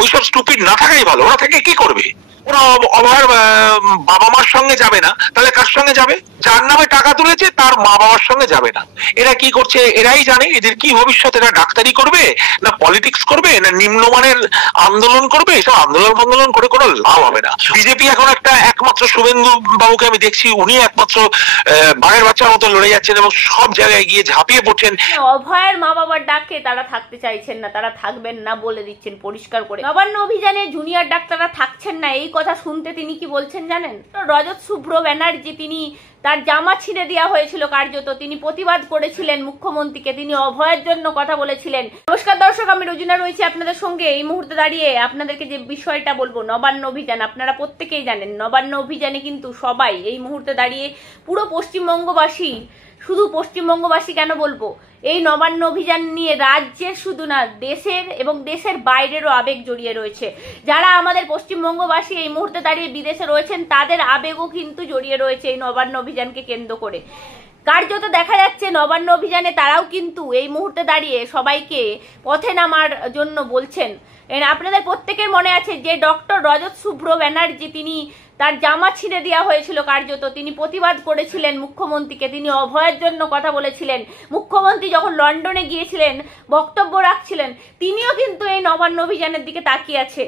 ওইসব স্টুপিড না থাকাই ভালো। ওরা থেকে কি করবে? ওরা অভয়ের বাবা মার সঙ্গে যাবে না, তাহলে কার সঙ্গে যাবে? যার নামে টাকা তুলেছে তার মা বাবার সঙ্গে যাবে না। এরা কি করছে এরাই জানে। এদের কি ভবিষ্যৎ? এরা ডাক্তারি করবে না পলিটিক্স করবে না নিম্নমানের আন্দোলন করবে? এসব আন্দোলন করে কোনো লাভ হবে না। বিজেপি এখন একটা একমাত্র শুভেন্দু বাবুকে আমি দেখছি, উনি একমাত্র বাঘের বাচ্চার মতো লড়ে যাচ্ছেন এবং সব জায়গায় গিয়ে ঝাঁপিয়ে পড়ছেন। অভয়ের মা বাবার ডাকে তারা থাকতে চাইছেন না, তারা থাকবেন না বলে দিচ্ছেন পরিষ্কার করে। নবান্ন অভিযানে জুনিয়র ডাক্তাররা থাকছেন না, এই কথা শুনতে তিনি কি বলছেন জানেন? রজত শুভ্র ব্যানার্জি, তিনি তার জামা ছিঁড়ে দেওয়া হয়েছিল কার্যত, তিনি প্রতিবাদ করেছিলেন মুখ্যমন্ত্রীকে, তিনি অভয়ের জন্য কথা বলেছিলেন। নমস্কার দর্শক, আমি রোজিনা রয়েছি আপনাদের সঙ্গে। এই মুহূর্তে দাঁড়িয়ে আপনাদেরকে যে বিষয়টা বলবো, নবান্ন অভিযান, আপনারা প্রত্যেকেই জানেন নবান্ন অভিযানে কিন্তু সবাই এই মুহূর্তে দাঁড়িয়ে পুরো পশ্চিমবঙ্গবাসী, শুধু পশ্চিমবঙ্গবাসী কেন বলবো, এই নবান্ন অভিযান নিয়ে রাজ্যের শুধু না দেশের এবং দেশের বাইরেরও আবেগ জড়িয়ে রয়েছে। যারা আমাদের পশ্চিমবঙ্গবাসী এই মুহূর্তে দাঁড়িয়ে বিদেশে রয়েছেন তাদের আবেগও কিন্তু জড়িয়ে রয়েছে এই নবান্ন অভিযানকে কেন্দ্র করে। কার্যত দেখা যাচ্ছে নবান্ন অভিযানে তারাও কিন্তু এই মুহূর্তে দাঁড়িয়ে সবাইকে পথে নামার জন্য বলছেন। আপনাদের প্রত্যেকের মনে আছে যে ডক্টর রজত শুভ্র ব্যানার্জি, তিনি তার জামা ছিঁড়ে দেওয়া হয়েছিল কার্যত, তিনি প্রতিবাদ করেছিলেন মুখ্যমন্ত্রীকে, তিনি অভয়ের জন্য কথা বলেছিলেন। মুখ্যমন্ত্রী যখন লন্ডনে গিয়েছিলেন বক্তব্য রাখছিলেন, তিনিও কিন্তু এই নবান্ন অভিযানের দিকে তাকিয়ে আছে।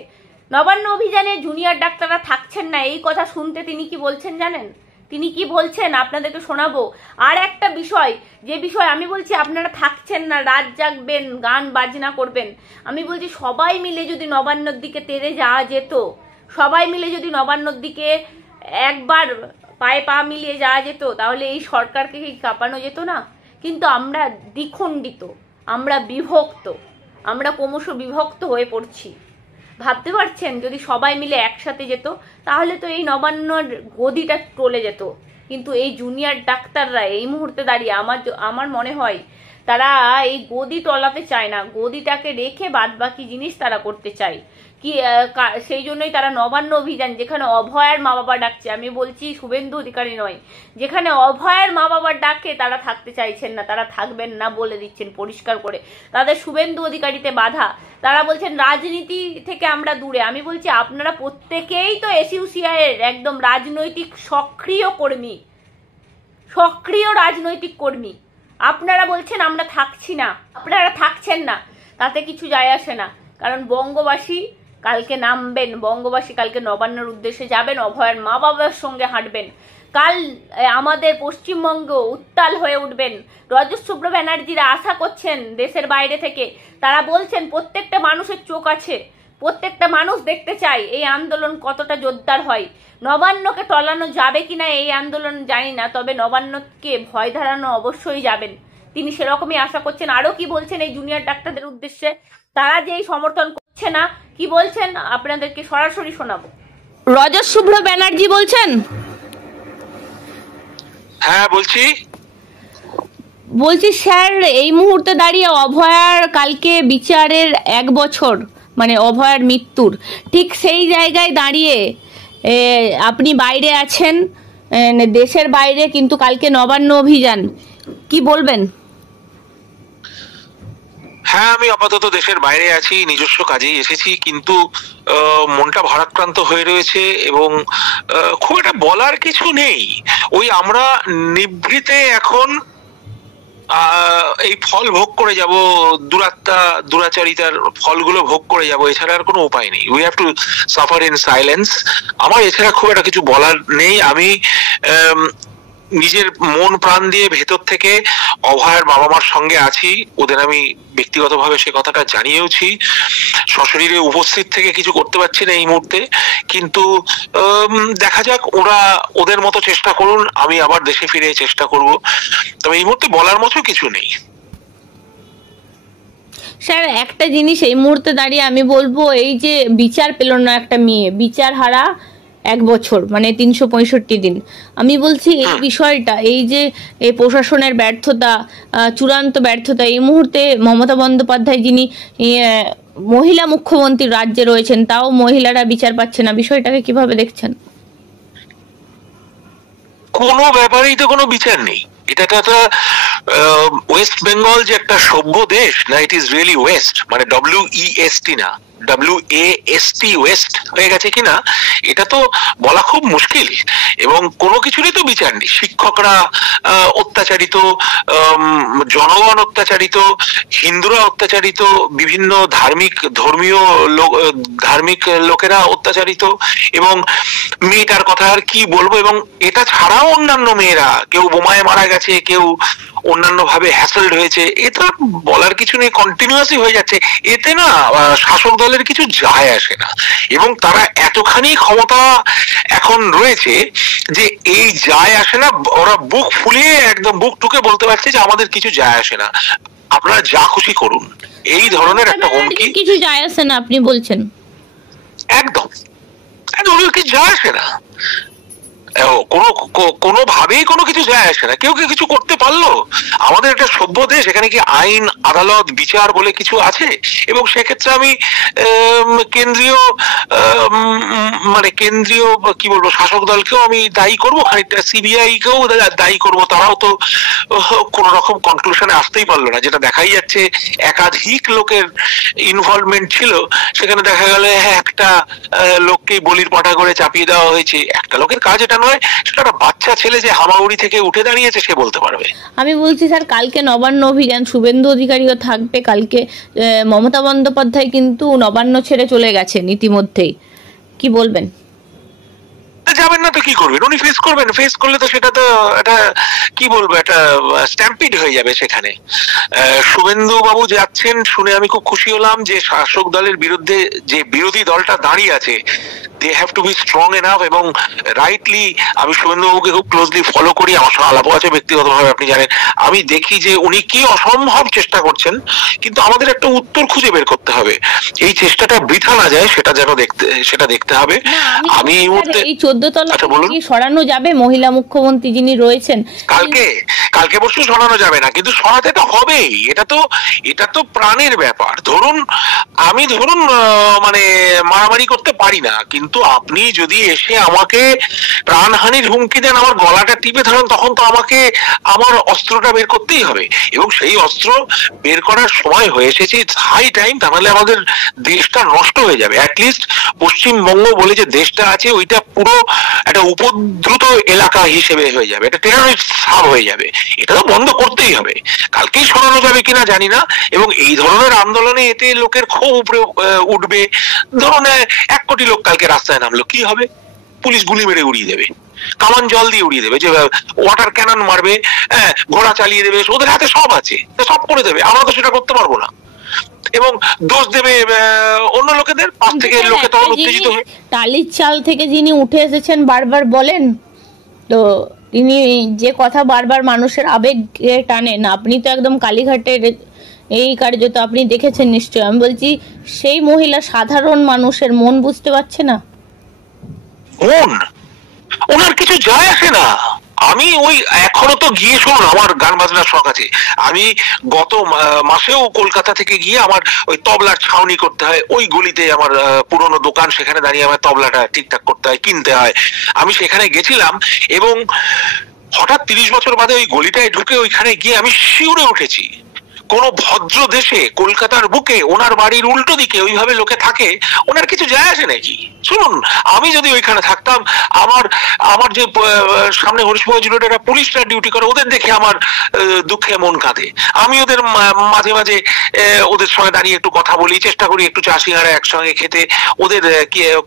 নবান্ন অভিযানে জুনিয়র ডাক্তাররা থাকছেন না, এই কথা শুনতে তিনি কি বলছেন জানেন? তিনি কি বলছেন আপনাদেরকে শোনাবো। আর একটা বিষয়, যে বিষয় আমি বলছি আপনারা থাকছেন না, রাত জাগবেন, গান বাজনা করবেন, আমি বলছি সবাই মিলে যদি নবান্নর দিকে তেড়ে যাওয়া যেত, সবাই মিলে যদি নবান্নর দিকে একবার পায়ে পা মিলিয়ে যাওয়া যেত, তাহলে এই সরকারকে কি কাঁপানো যেত না? কিন্তু আমরা দ্বিখণ্ডিত, আমরা বিভক্ত, আমরা ক্রমশ বিভক্ত হয়ে পড়ছি। ভাবতে পারছেন যদি সবাই মিলে একসাথে যেত তাহলে তো এই নবান্নর গদিটা টলে যেত। কিন্তু এই জুনিয়র ডাক্তাররা এই মুহূর্তে দাঁড়িয়ে আমার মনে হয় তারা এই গদি টলাতে চায় না, গদিটাকে রেখে বাদবাকি জিনিস তারা করতে চায় কি, সেই জন্যই তারা নবান্ন অভিযান, যেখানে অভয়ের মা বাবা ডাকছে, আমি বলছি শুভেন্দু অধিকারী নয়, যেখানে অভয়ের মা বাবার ডাকে তারা থাকতে চাইছেন না, তারা থাকবেন না বলে দিচ্ছেন পরিষ্কার করে। তাদের শুভেন্দু অধিকারীতে বাধা, তারা বলছেন রাজনীতি থেকে আমরা দূরে। আমি বলছি আপনারা প্রত্যেকেই তো এসইউসিআই এর একদম রাজনৈতিক সক্রিয় কর্মী, সক্রিয় রাজনৈতিক কর্মী। আপনারা বলছেন আমরা থাকছি না, আপনারা থাকছেন না, তাতে কিছু যায় আসে না। কারণ বঙ্গবাসী কালকে নামবেন, বঙ্গবাসী কালকে নবান্নর উদ্দেশ্যে যাবেন, অভয়ের মা বাবার সঙ্গে হাঁটবেন। কাল আমাদের পশ্চিমবঙ্গ উত্তাল হয়ে উঠবেন। রজত শুভ্র ব্যানার্জিরা আশা করছেন দেশের বাইরে থেকে, তারা বলছেন প্রত্যেকটা মানুষের চোখ আছে, প্রত্যেকটা মানুষ দেখতে চায় এই আন্দোলন কতটা জোরদার হয়। নবান্নকে টলানো যাবে কিনা এই আন্দোলন জানি না, তবে নবান্নকে ভয় ধারানো অবশ্যই যাবেন, তিনি সেরকমই আশা করছেন। আরো কি বলছেন এই জুনিয়র ডাক্তারদের উদ্দেশ্যে, তারা যে সমর্থন করছে না, কি বলছেন আপনাদেরকে সরাসরি শোনাবো। রজত শুভ্র ব্যানার্জি বলছেন। হ্যাঁ বলছি স্যার, এই মুহূর্তে দাঁড়িয়ে অভয়ার কালকে বিচারের 1 বছর, মানে অভয়ার মৃত্যুর ঠিক সেই জায়গায় দাঁড়িয়ে আপনি বাইরে আছেন, দেশের বাইরে, কিন্তু কালকে নবান্ন অভিযান, কি বলবেন? হ্যাঁ, আমি আপাতত দেশের বাইরে আছি, নিজস্ব কাজেই এসেছি, কিন্তু মনটা ভারাক্রান্ত হয়ে রয়েছে এবং খুব একটা বলার কিছু নেই। ওই আমরা নিভৃতে এখন এই ফল ভোগ করে যাব, দুরাচারিতার ফলগুলো ভোগ করে যাব, এছাড়া আর কোনো উপায় নেই। We have to suffer in silence. আমার এছাড়া খুব একটা কিছু বলার নেই। আমি নিজের মন প্রাণ দিয়ে ভেতর থেকে অভয়ের বাবা মার সঙ্গে আছি, ওদের আমি ব্যক্তিগতভাবে সে কথাটা জানিয়েওছি। সশরীরে উপস্থিত থেকে কিছু করতে পারছি না এই মুহূর্তে, কিন্তু দেখা যাক, ওরা ওদের মতো চেষ্টা করুন, আমি আবার দেশে ফিরে চেষ্টা করব। তবে এই মুহূর্তে বলার মতো কিছু নেই। স্যার একটা জিনিস এই মুহূর্তে দাঁড়িয়ে আমি বলবো, এই যে বিচার পেল না একটা মেয়ে, বিচার হারা 1 বছর, মানে 365 দিন, আমি বলছি এই বিষয়টা, এই যে এই প্রশাসনের ব্যর্থতা, চূড়ান্ত ব্যর্থতা, এই মুহূর্তে মমতা বন্দ্যোপাধ্যায় যিনি মহিলা মুখ্যমন্ত্রী রাজ্যে রয়েছেন, তাও মহিলারা বিচার পাচ্ছে না, বিষয়টাকে কিভাবে দেখছেন? কোনো ব্যাপারেই তো কোনো বিচার নেই। এটা তো একটা ওয়েস্ট বেঙ্গল যে একটা সভ্য দেশ না, ইট ইজ রিয়েলি ওয়েস্ট, মানে WEST না, ওয়েস্ট হয়ে গেছে কিনা এটা তো বলা খুব মুশকিল। এবং কোনো কিছুরই তো বিচার নেই। শিক্ষকরা অত্যাচারিত, জনগণ অত্যাচারিত, হিন্দুরা অত্যাচারিত, বিভিন্ন ধার্মিক লোকেরা অত্যাচারিত। এবং মেয়েটার কথা আর কি বলবো। এবং এটা ছাড়াও অন্যান্য মেয়েরা, কেউ বোমায় মারা গেছে, কেউ অন্যান্য ভাবে হ্যাসেলড হয়েছে। এটা বলার কিছু নেই, কন্টিনিউয়াসই হয়ে যাচ্ছে। এতে না শাসক দলের কিছু যায় আসে না। এবং তারা এতখানি ক্ষমতা এখন রয়েছে যে এই যায় আসে না, ওরা বুক ফুলিয়ে একদম বুক টুকে বলতে পারছে যে আমাদের কিছু যায় আসে না, আপনারা যা খুশি করুন, এই ধরনের একটা হুমকি। কিছু যায় আসে না আপনি বলছেন? একদম কিছু যায় আসে না, কোনোভাবেই কোনো কিছু যায় আসে না। কেউ কি কিছু করতে পারলো? আমাদের একটা সভ্য দেশ, এখানে কি আইন, আদালত, বিচার বলে কিছু আছে? এবং সেক্ষেত্রে আমি কেন্দ্রীয় কি বলবো, শাসক দলকেও আমি দায়ী করবো, খানিকটা সিবিআই কেও দায়ী করবো। তারাও তো কোন রকম কনক্লুশনে আসতেই পারলো না। যেটা দেখাই যাচ্ছে, একাধিক লোকের ইনভলভমেন্ট ছিল, সেখানে দেখা গেল একটা লোককেই বলির পাঠা করে চাপিয়ে দেওয়া হয়েছে। একটা লোকের কাজ এটা নয়, সেটা একটা বাচ্চা ছেলে যে হামাগুড়ি থেকে উঠে দাঁড়িয়েছে সে বলতে পারবে। আমি বলছি স্যার, কালকে নবান্ন অভিযান, শুভেন্দু অধিকারীও থাকবে কালকে। মমতা বন্দ্যোপাধ্যায় কিন্তু নবান্ন ছেড়ে চলে গেছেন ইতিমধ্যেই, কি বলবেন? যাবেন না তো কি করবেন? উনি ফেস করবেন। ফেস করলে তো সেটা তো একটা কি বলবো, একটা স্ট্যাম্পিড হয়ে যাবে সেখানে। শুভেন্দু বাবু যাচ্ছেন শুনে আমি খুব খুশি হলাম যে শাসক দলের বিরুদ্ধে যে বিরোধী দলটা দাঁড়িয়ে আছে, they have to be strong enough. এবং রাইটলি আমি শুভেন্দু বাবুকে খুব ক্লোজলি ফলো করি, আমার সঙ্গে আলাপও আছে ব্যক্তিগতভাবে, আপনি জানেন। আমি দেখি যে উনি কি অসম্ভব চেষ্টা করছেন, কিন্তু আমাদের একটা উত্তর খুঁজে বের করতে হবে। এই চেষ্টাটা বৃথা না যায় সেটা দেখতে হবে। আমি এই মুহূর্তে 14 তলা কি সরানো যাবে? মহিলা মুখ্যমন্ত্রী যিনি রয়েছেন, কালকে পরশু সরানো যাবে না, কিন্তু সরাতে তো হবেই। এটা তো প্রাণের ব্যাপার। আমি মানে মারামারি করতে পারি না, কিন্তু আপনি যদি এসে আমাকে প্রাণহানির হুমকি দেন, আমার গলাটা টিপে ধরেন, তখন তো আমাকে আমার অস্ত্রটা বের করতেই হবে। এবং সেই অস্ত্র বের করার সময় হয়ে এসেছে, হাই টাইম। তাহলে আমাদের দেশটা নষ্ট হয়ে যাবে। অ্যাটলিস্ট পশ্চিমবঙ্গ বলে যে দেশটা আছে, ওইটা পুরো একটা উপদ্রুত এলাকা হিসেবে হয়ে যাবে, একটা টেররিস্ট সাব হয়ে যাবে। এটা তো বন্ধ করতেই হবে। কালকেই সরানো যাবে কিনা জানি না। এবং এই ধরনের আন্দোলনে এতে লোকের ক্ষোভ উপরে উঠবে। ধরুন 1 কোটি লোক কালকে রাস্তায় নামলো, কি হবে? পুলিশ গুলি মেরে উড়িয়ে দেবে, কামান জল দিয়ে উড়িয়ে দেবে, যে ওয়াটার ক্যানন মারবে, ঘোড়া চালিয়ে দেবে। ওদের হাতে সব আছে, সব করে দেবে। আমরা তো সেটা করতে পারবো না। এবং দোষ দেবে অন্য লোকেদের। পাশ থেকে লোকে তখন উত্তেজিত হয়ে, টালির চাল থেকে যিনি উঠে এসেছেন বারবার বলেন, তো তিনি যে কথা বারবার মানুষের আবেগে টানেন, আপনি তো একদম কালীঘাটের এই কার্য তো আপনি দেখেছেন নিশ্চয়। আমি বলছি, সেই মহিলা সাধারণ মানুষের মন বুঝতে পারছে না। ওনার কিছু যায় আসে না। আমি এখনো তো গিয়ে, শুনুন, আমার গান বাজনার শখ আছে। আমি গত মাসেও কলকাতা থেকে গিয়ে আমার ওই তবলার ছাউনি করতে হয়। ওই গলিতে আমার পুরনো দোকান, সেখানে দাঁড়িয়ে আমার তবলাটা ঠিকঠাক করতে হয়, কিনতে হয়। আমি সেখানে গেছিলাম এবং হঠাৎ 30 বছর বাদে ওই গলিটায় ঢুকে ওইখানে গিয়ে আমি শিউরে উঠেছি। কোন ভদ্র দেশে, কলকাতার বুকে, ওনার বাড়ির উল্টো দিকে ওইভাবে লোকে থাকে, ওনার কিছু যায় আসে নাকি? শুনুন, আমি যদি ওইখানে থাকতাম, আমার যে সামনে হরিশমোহন রোডের পুলিশরা ডিউটি করে, ওদের দেখে আমার দুঃখে মন কাঁদে। আমি ওদের মাঝে মাঝে ওদের সঙ্গে দাঁড়িয়ে একটু কথা বলি, চেষ্টা করি একটু চা সিঙ্গারা একসঙ্গে খেতে। ওদের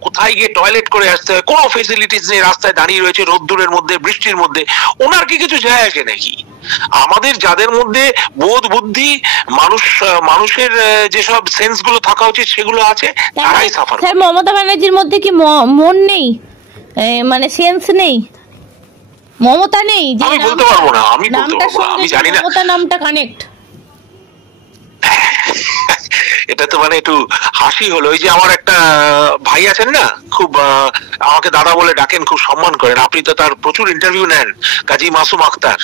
কোথায় গিয়ে টয়লেট করে আসতে হয়, কোনো ফেসিলিটিস নেই, রাস্তায় দাঁড়িয়ে রয়েছে রোদ্দুরের মধ্যে, বৃষ্টির মধ্যে। ওনার কি কিছু যায় আসে নাকি? আমাদের যাদের মধ্যে বোধ বুদ্ধি, মানুষের যেসব সেন্স গুলো থাকা উচিত সেগুলো আছে, তারাই সাফার। স্যার, মমতা ব্যানার্জির মধ্যে কি মন নেই, মানে সেন্স নেই, মমতা নেই? আমি বলতে পারবো না, আমি জানি না। মমতা নামটা কানেক্ট, এটা তো মানে একটু হাসি হলো। ওই যে আমার একটা ভাই আছেন না, খুব আমাকে দাদা বলে ডাকেন, খুব সম্মান করেন, আপনি তো তার প্রচুর ইন্টারভিউ নেন, কাজী মাসুম আক্তার।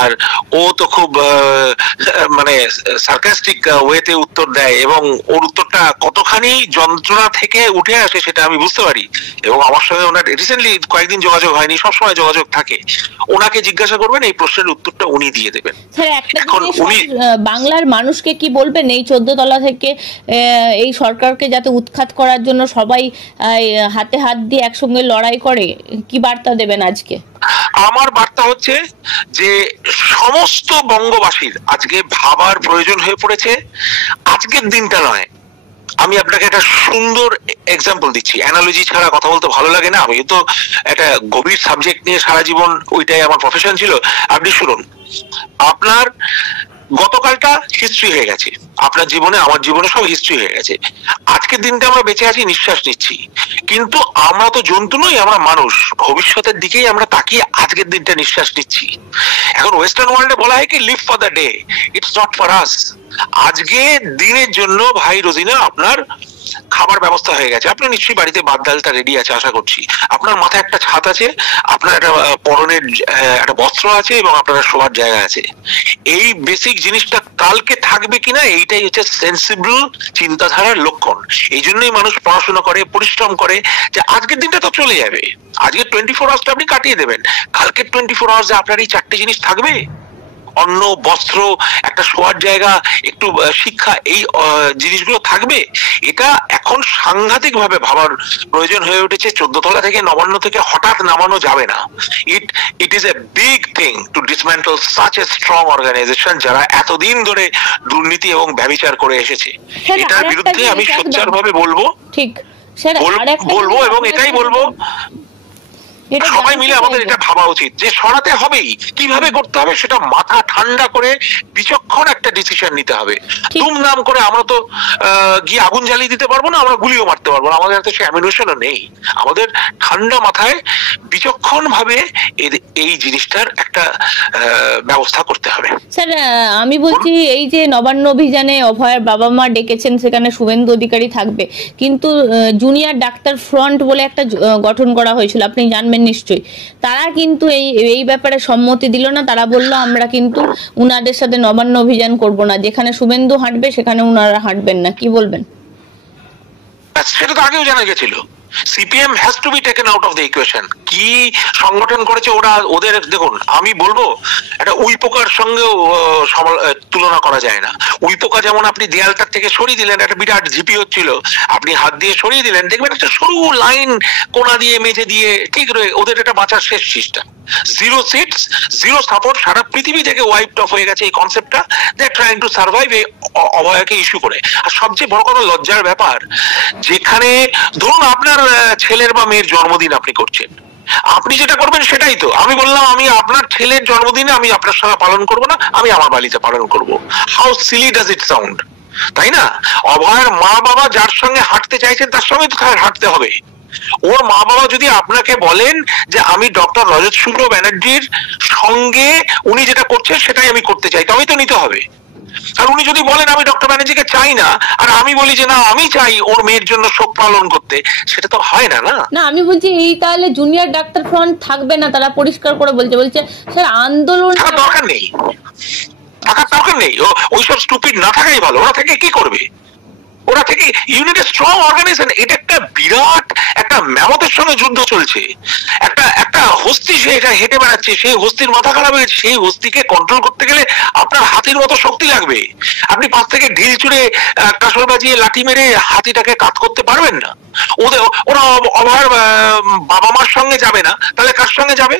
আর ও তো খুব মানে সার্কাস্টিক ওয়েতে উত্তর দেয়, এবং ওর উত্তরটা কতখানি যন্ত্রণা থেকে উঠে আসে সেটা আমি বুঝতে পারি। এবং আমার সঙ্গে ওনার রিসেন্টলি কয়েকদিন যোগাযোগ হয়নি, সবসময় যোগাযোগ থাকে। ওনাকে জিজ্ঞাসা করবেন, এই প্রশ্নের উত্তরটা উনি দিয়ে দেবেন। এখন উনি বাংলার মানুষকে কি বলবেন এই 14 তলা থেকে এই সরকারকে যাতে উৎখাত করার জন্য সবাই হাতে হাত দিয়ে একসঙ্গে লড়াই করে, কি বার্তা দেবেন আজকে? আমার বার্তা হচ্ছে যে সমস্ত বঙ্গবাসীর আজকে ভাবার প্রয়োজন হয়ে পড়েছে। আজকের দিনটা নয়, আমি আপনাকে একটা সুন্দর এক্সাম্পল দিচ্ছি। অ্যানালজি ছাড়া কথা বলতে ভালো লাগে না, আমি তো একটা গভীর সাবজেক্ট নিয়ে সারা জীবন, ওইটাই আমার প্রফেশন ছিল। আপনি শুনুন, আপনার গতকালটা হিস্ট্রি হয়ে গেছে, আপনার জীবনে আমার জীবনে সব হিস্ট্রি হয়ে গেছে। আজকের দিনটা আমরা বেঁচে আছি, নিঃশ্বাস নিচ্ছি, কিন্তু আমরা তো জন্তু নই, আমরা মানুষ। ভবিষ্যতের দিকেই আমরা তাকিয়ে আজকের দিনটা নিঃশ্বাস নিচ্ছি। এখন ওয়েস্টার্ন ওয়ার্ল্ডে বলা হয় কি live for the day, it's not for us. আজকে দিনের জন্য ভাই রোজিনা আপনার খাবার ব্যবস্থা হয়ে গেছে, আপনার নিশ্চয়ই বাড়িতে ভাত ডালটা রেডি আছে আশা করছি, আপনার মাথায় একটা ছাদ আছে, আপনার একটা পরনের একটা বস্ত্র আছে, এবং আপনার শোয়ার জায়গা আছে। এই বেসিক জিনিসটা কালকে থাকবে কিনা, এইটাই হচ্ছে সেন্সিবল চিন্তাধারার লক্ষণ। এই জন্যই মানুষ পড়াশোনা করে, পরিশ্রম করে, যে আজকের দিনটা তো চলে যাবে, আজকে 24 আওয়ার্সটা আপনি কাটিয়ে দেবেন, কালকে 24 আওয়ার্সে আপনার এই 4টে জিনিস থাকবে, অন্ন, বস্ত্র, একটা শোয়ার জায়গা, একটু শিক্ষা, এই জিনিসগুলো থাকবে। এটা এখন সাংঘাতিক ভাবে ভাবার প্রয়োজন হয়ে উঠেছে। 14 তলা থেকে, নবান্ন থেকে হঠাৎ নামানো যাবে না। It is a big thing to dismantle such a strong organisation, যারা এতদিন ধরে দুর্নীতি এবং ব্যভিচার করে এসেছে। এটার বিরুদ্ধে আমি সোচ্চার ভাবে বলবো, ঠিক বলবো, এবং এটাই বলবো, সবাই মিলে আমাদের এটা ভাবা উচিত যে সরাতে হবেই, কিভাবে করতে হবে সেটা মাথা ঠান্ডা করে বিচক্ষণ একটা ডিসিশন নিতে হবে। দুমদাম করে আমরা তো গিয়ে আগুন জ্বালিয়ে দিতে পারবো না, আমরা গুলিও মারতে পারবো না, আমাদের হাতে সে অ্যামিউনিশনও নেই। আমাদের ঠান্ডা মাথায় বিচক্ষণ ভাবে এই জিনিসটার একটা ব্যবস্থা করতে হবে। স্যার, আমি বলছি এই যে নবান্ন অভিযানে অভয়ের বাবা মা ডেকেছেন, সেখানে শুভেন্দু অধিকারী থাকবে, কিন্তু জুনিয়র ডাক্তার ফ্রন্ট বলে একটা গঠন করা হয়েছিল, আপনি জানবেন নিশ্চয়ই। তারা কিন্তু এই ব্যাপারে সম্মতি দিল না। তারা বলল আমরা কিন্তু উনাদের সাথে নবান্ন অভিযান করব না, যেখানে শুভেন্দু হাঁটবে সেখানে উনারা হাঁটবেন না। কি বলবেন? সেটা তো আগেও জানা গেছিল। CPM has to be taken out of the equation. কি সংগঠন করেছে ওরা, ওদের দেখুন, আমি বলবো একটা উইপোকার সঙ্গেও তুলনা করা যায় না। উইপোকা যেমন আপনি দেয়ালটার থেকে সরিয়ে দিলেন, একটা বিরাট ঝিপি হচ্ছিল, আপনি হাত দিয়ে সরিয়ে দিলেন, দেখবেন একটা সরু লাইন কোনা দিয়ে মেঝে দিয়ে ঠিক রয়ে, ওদের এটা বাঁচার শেষ চেষ্টা। 0 সিটস, 0 সাপোর্ট, সারা পৃথিবী থেকে ওয়াইপড অফ হয়ে গেছে এই কনসেপ্টটা। দে আর ট্রাইং টু সার্ভাইভ এই অভয়কে ইস্যু করে। আর সবচেয়ে বড় কথা, লজ্জার ব্যাপার, যেখানে ধরুন আপনার ছেলের বা মেয়ের জন্মদিন আপনি করছেন, আপনি যেটা করবেন সেটাই তো। আমি বললাম আমি আপনার ছেলের জন্মদিনে আমি আপনার সঙ্গে পালন করব না, আমি আমার বাড়িতে পালন করব। How silly does it sound, তাই না? অভয়ের মা বাবা যার সঙ্গে হাঁটতে চাইছেন তার সঙ্গে তো হাঁটতে হবে। ওর মা বাবা যদি আপনাকে বলেন যে আমি ডক্টর রজত শুভ্র ব্যানার্জির সঙ্গে উনি যেটা করছেন সেটাই আমি করতে চাই, তবেই তো নিতে হবে। আর উনি যদি বলেন আমি ডক্টর ব্যানার্জিকে চাই না, আর আমি বলি যে না আমি চাই ওর মেয়ের জন্য শোক পালন করতে, সেটা তো হয় না। না, আমি বলছি এই তাহলে জুনিয়র ডাক্তার ফ্রন্ট থাকবে না, তারা পরিষ্কার করে বলছে স্যার আন্দোলন দরকার নেই, থাকার দরকার নেই। ওইসব স্টুপিড না থাকাই ভালো। ওরা থেকে কি করবে? ওরা থেকে ইউনিট স্ট্রং অর্গানাইজেশন। এটা একটা বিরাট একটা ম্যামথের সঙ্গে যুদ্ধ চলছে। একটা হস্তি সে এটা হেঁটে বেড়াচ্ছে, সেই হস্তির মাথা খারাপ হয়েছে, সেই হস্তিকে কন্ট্রোল করতে গেলে আপনার হাতির মতো শক্তি লাগবে। আপনি পাশ থেকে ঢিল ছুড়ে কাঁসর বাজিয়ে লাঠি মেরে হাতিটাকে কাত করতে পারবেন না। ওরা অভয়ের বাবা মার সঙ্গে যাবে না, তাহলে কার সঙ্গে যাবে?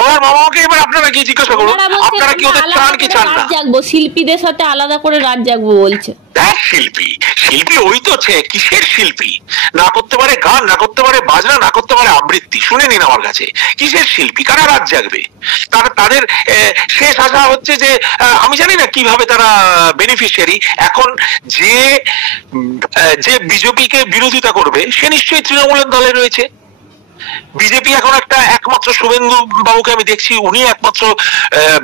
আমার বাবাকে এবার আপনারা কি জিজ্ঞাসা করুন, আপনারা কি ওদের চান কি চান না? শিল্পীদের সাথে আলাদা করে রাত জাগবো বলছে। শিল্পী ওই তো কিসের শিল্পী? না করতে পারে গান, না করতে পারে বাজনা, না করতে পারে আবৃত্তি। শুনে নিন আমার কাছে, কিসের শিল্পী? কারা রাত জাগবে? তাদের শেষ আশা হচ্ছে যে আমি জানি না কিভাবে তারা বেনিফিশিয়ারি। এখন যে বিজেপিকে বিরোধিতা করবে সে নিশ্চয়ই তৃণমূলের দলে রয়েছে। বিজেপি এখন একমাত্র শুভেন্দু বাবুকে আমি দেখছি, উনি একমাত্র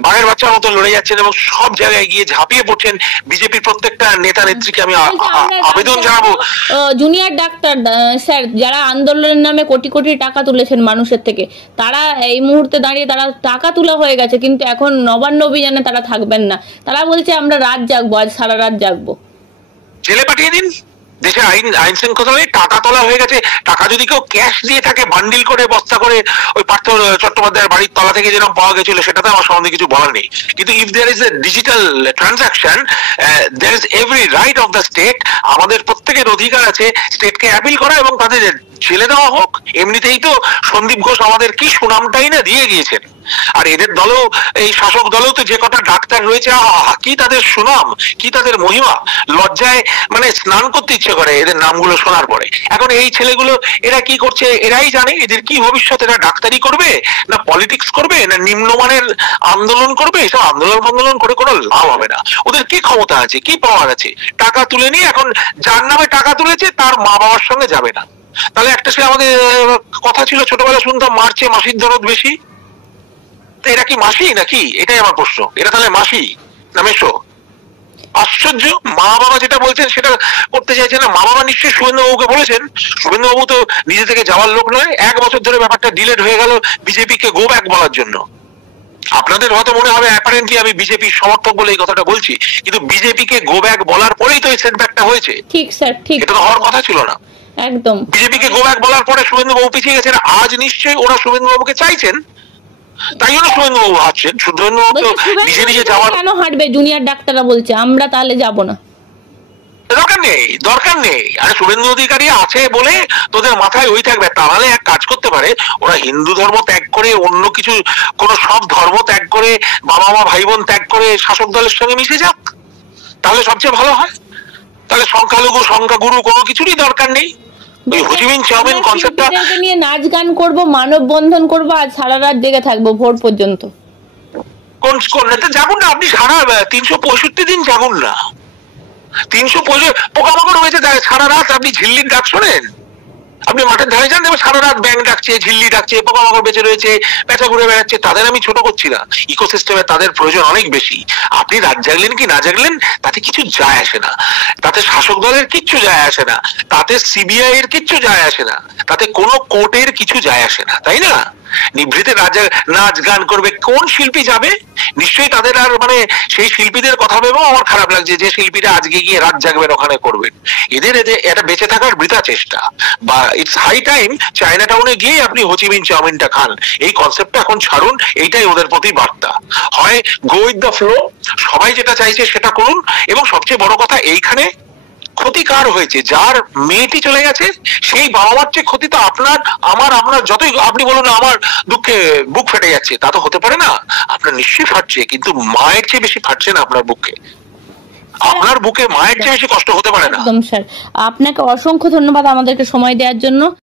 বাঘের বাচ্চার মতো লড়ে যাচ্ছেন এবং সব জায়গায় গিয়ে ঝাঁপিয়ে পড়ছেন। বিজেপির প্রত্যেকটা নেতা নেত্রীকে আমি আবেদন জানাবো, জুনিয়র ডাক্তার স্যার যারা আন্দোলনের নামে কোটি কোটি টাকা তুলেছেন মানুষের থেকে, তারা এই মুহূর্তে দাঁড়িয়ে তারা টাকা তোলা হয়ে গেছে, কিন্তু এখন নবান্ন অভিযানে তারা থাকবেন না। তারা বলছে আমরা রাত জাগবো, আজ সারা রাত জাগবো। জেলে পাঠিয়ে দিন, দেশে আইন শৃঙ্খলা নেই, টাকা তোলা হয়ে গেছে। টাকা যদি কেউ ক্যাশ দিয়ে থাকে বান্ডিল করে বস্তা করে ওই পার্থ চট্টোপাধ্যায়ের বাড়ির তলা থেকে যেরকম পাওয়া গেছিল, সেটাতে আমার সম্বন্ধে কিছু বলার নেই। কিন্তু if there is a digital transaction, there is every right of the state, আমাদের প্রত্যেকের অধিকার আছে স্টেটকে অ্যাপিল করা এবং তাদের ছেলে দেওয়া হোক। এমনিতেই তো সন্দীপ ঘোষ আমাদের কি সুনামটাই না দিয়ে গিয়েছেন। আর এদের দলেও, এই শাসক দলেও তো যে কটা ডাক্তার রয়েছে, কি তাদের সুনাম, কি তাদের মহিমা, লজ্জায় মানে স্নান করতে ইচ্ছে করে এদের নামগুলো শোনার পরে। এখন এই ছেলেগুলো এরা কি করছে এরাই জানে, এদের কি ভবিষ্যৎ, এরা ডাক্তারি করবে না পলিটিক্স করবে না নিম্নমানের আন্দোলন করবে। এসব আন্দোলন করে কোনো লাভ হবে না। ওদের কি ক্ষমতা আছে, কি পাওয়ার আছে? টাকা তুলে নিয়ে এখন যার নামে টাকা তুলেছে তার মা বাবার সঙ্গে যাবে না। তাহলে একটা সে আমাদের কথা ছিল ছোটবেলা শুনতাম, মারছে মাসির দরদ বেশি। এরা কি মাসি নাকি? এটাই আমার প্রশ্ন। এরা তাহলে মাসি না মেশো? আশ্চর্য। মা বাবা যেটা বলছেন সেটা করতে চাইছে না। মা বাবা নিশ্চয়ই শুভেন্দুবাবুকে বলেছেন। শুভেন্দুবাবু তো নিজে থেকে যাওয়ার লোক নয়। 1 বছর ধরে ব্যাপারটা ডিলেট হয়ে গেল বিজেপিকে গো ব্যাক বলার জন্য। আপনাদের হয়তো মনে হবে অ্যাপারেন্টলি আমি বিজেপির সমর্থক বলে এই কথাটা বলছি, কিন্তু বিজেপিকে গো ব্যাক বলার পরেই তো এই সেটব্যাকটা হয়েছে। ঠিক স্যার, ঠিক। এটা তো হওয়ার কথা ছিল না। একদম। বিজেপিকে গো ব্যাক বলার পরে শুভেন্দুবাবু পিছিয়ে গেছেন। আজ নিশ্চয়ই ওরা শুভেন্দুবাবুকে চাইছেন, তাই জন্য শুভেন্দুবাবু হাঁটছেন। শুভেন্দুবাবু তো নিজে নিজে যাওয়ার কেন হাঁটবে? জুনিয়র ডাক্তাররা বলছে আমরা তাহলে যাব না। দরকার নেই। আরে শুভেন্দু অধিকারী আছে বলে তোদের মাথায় ওই থাকবে। তাহলে এক কাজ করতে পারে, ওরা হিন্দু ধর্ম ত্যাগ করে অন্য কিছু কোন সব ধর্ম ত্যাগ করে বাবা মা ভাই বোন ত্যাগ করে শাসক দলের সঙ্গে মিশে যাক, তাহলে সবচেয়ে ভালো হয়। তাহলে সংখ্যালঘু সংখ্যাগুরু কোনো কিছুরই দরকার নেই। ওই হোচিমিন চাউমিন কনসেপ্টটা নিয়ে নাচ গান করবো, মানববন্ধন করবো, আর সারা রাত জেগে থাকবো ভোর পর্যন্ত। কোন জাগুন না, আপনি সারা 365 দিন জাগুন না। 365 পোকামাকড় হয়েছে সারা রাত আপনি ঝিল্লির ডাক শোনেন? আপনি মাঠের ধারে যান, দেখবেন সারা রাত ব্যাঙ ডাকছে, ঝিল্লি ডাকছে, পোকামাকড় বেঁচে রয়েছে, পেঁচা ঘুরে বেড়াচ্ছে। তাদের আমি ছোট করছি না, ইকোসিস্টেমে তাদের প্রয়োজন অনেক বেশি। আপনি রাত জাগলেন কি না জাগলেন তাতে কিছু যায় আসে না। তাতে শাসক দলের কিচ্ছু যায় আসে না, তাতে সিবিআই এর কিচ্ছু যায় আসে না, তাতে কোনো কোর্টের কিছু যায় আসে না, তাই না? নিভৃতে নাচ গান করবে, কোন শিল্পী যাবে? নিশ্চয়ই তাদের আর মানে সেই শিল্পীদের কথা ভেবেও আমার খারাপ লাগছে যে শিল্পীরা আজকে গিয়ে রাত জাগবেন ওখানে করবেন। এদের এটা বেঁচে থাকার বৃথা চেষ্টা। বা ইটস হাই টাইম চায়না টাউনে গিয়ে আপনি হোচিমিন চাউমিনটা খান। এই কনসেপ্টটা এখন ছাড়ুন, এইটাই ওদের প্রতি বার্তা। হয় গো উইথ দ্য ফ্লো, সবাই যেটা চাইছে সেটা করুন। এবং সবচেয়ে বড় কথা, এইখানে ক্ষতি কার হয়েছে? যার মেয়েটি চলে গেছে সেই বাবা মার চেয়ে ক্ষতি তো আপনার আপনার যতই আপনি বলুন আমার দুঃখে বুক ফেটে যাচ্ছে, তা তো হতে পারে না। আপনার নিশ্চয়ই ফাটছে, কিন্তু মায়ের চেয়ে বেশি ফাটছে না আপনার বুকে। আপনার বুকে মায়ের চেয়ে বেশি কষ্ট হতে পারে না। একদম স্যার, আপনাকে অসংখ্য ধন্যবাদ আমাদেরকে সময় দেওয়ার জন্য।